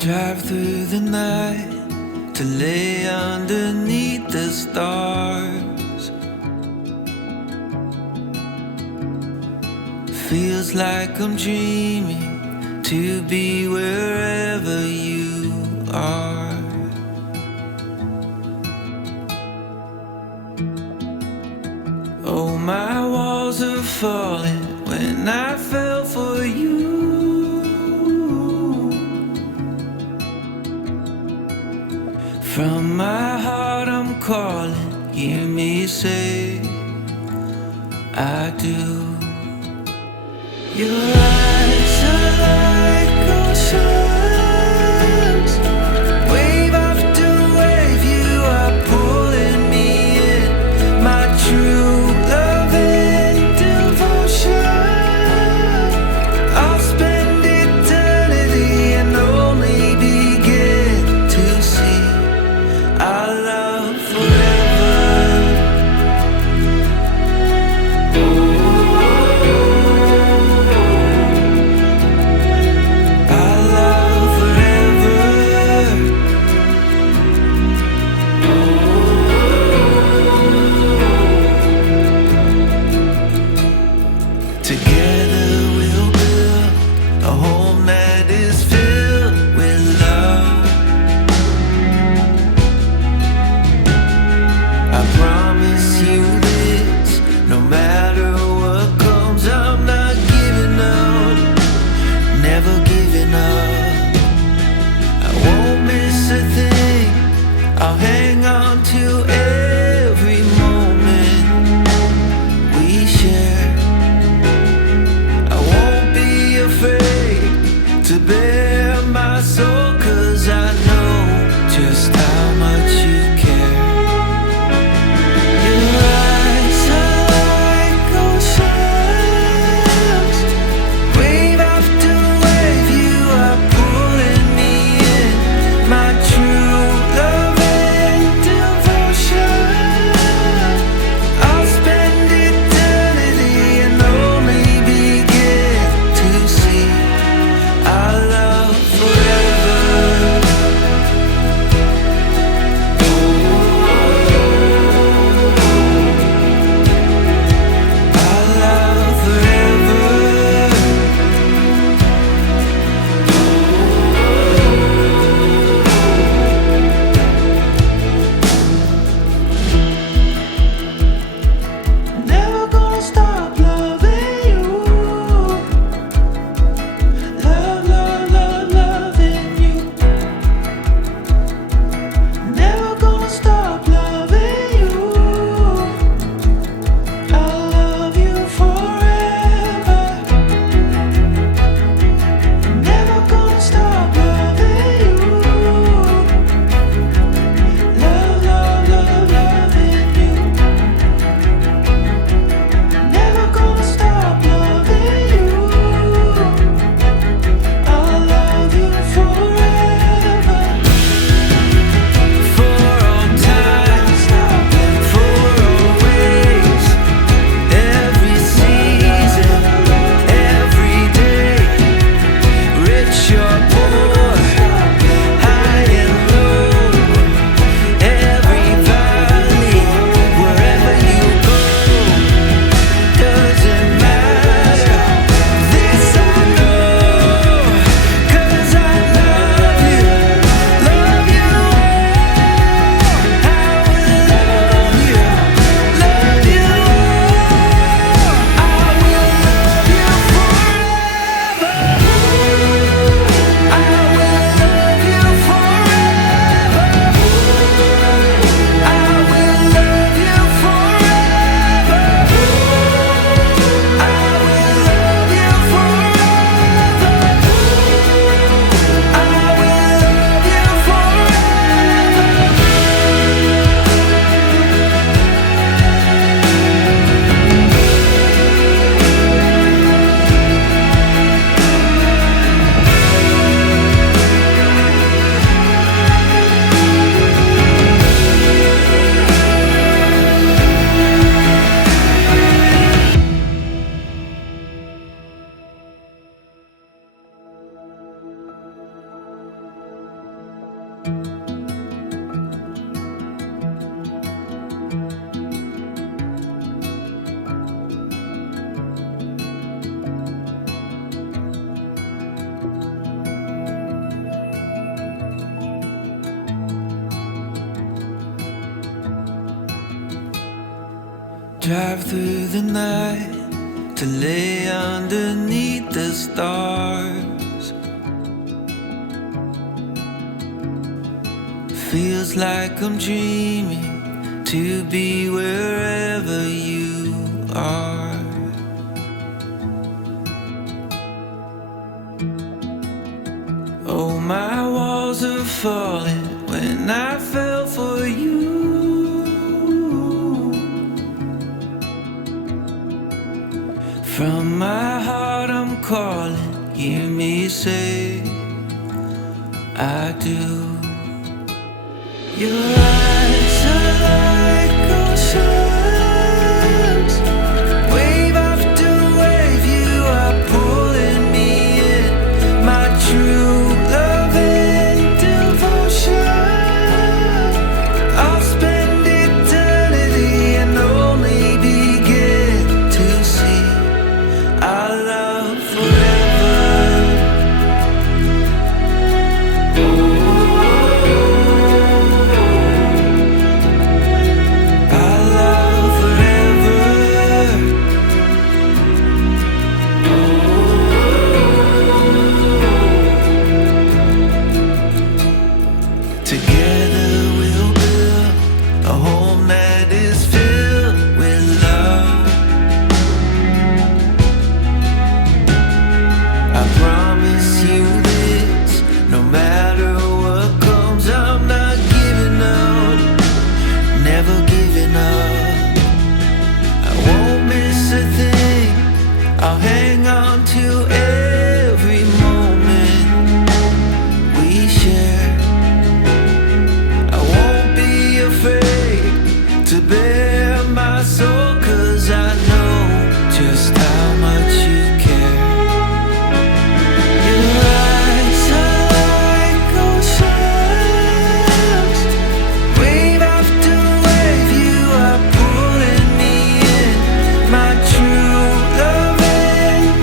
Drive through the night to lay underneath the stars. Feels like I'm dreaming to be wherever you are. Oh, my walls are falling when I fell for you. From my heart I'm calling, hear me say I do. Your eyes are like oceans, wave after wave you are pulling me in. My true love and devotion, I'll spend eternity and only begin to see our love forever. Our love Drive through the night to lay underneath the stars. Feels like I'm dreaming to be wherever you are. Oh, my walls are falling when I fell for you. From my heart I'm calling, hear me say I do. Your eyes are like oceans, wave after wave you are pulling me in. My true love and devotion, I'll spend eternity and only begin to see our love forever. Our love forever. Together we'll build a home that is filled with love. I promise you this, no matter what comes, I'm not giving up, never giving up. I won't miss a thing, I'll hang on to every moment we share. I won't be afraid to bare my soul, 'cause I know just how much you care. Your eyes are like oceans, wave after wave you are pulling me in. My true love and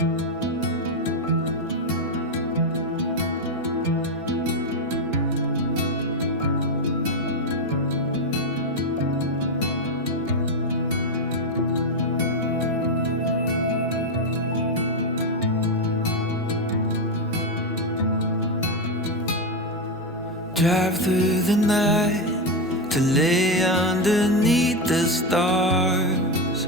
Drive through the night to lay underneath the stars.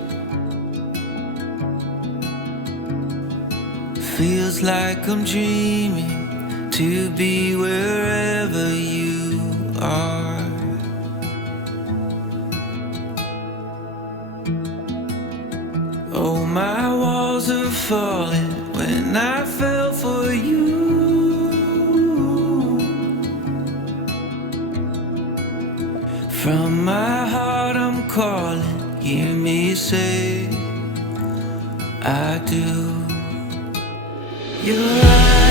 Feels like I'm dreaming to be wherever you are. Oh, my walls are falling when I fell for you. From my heart I'm calling, hear me say I do. You're right.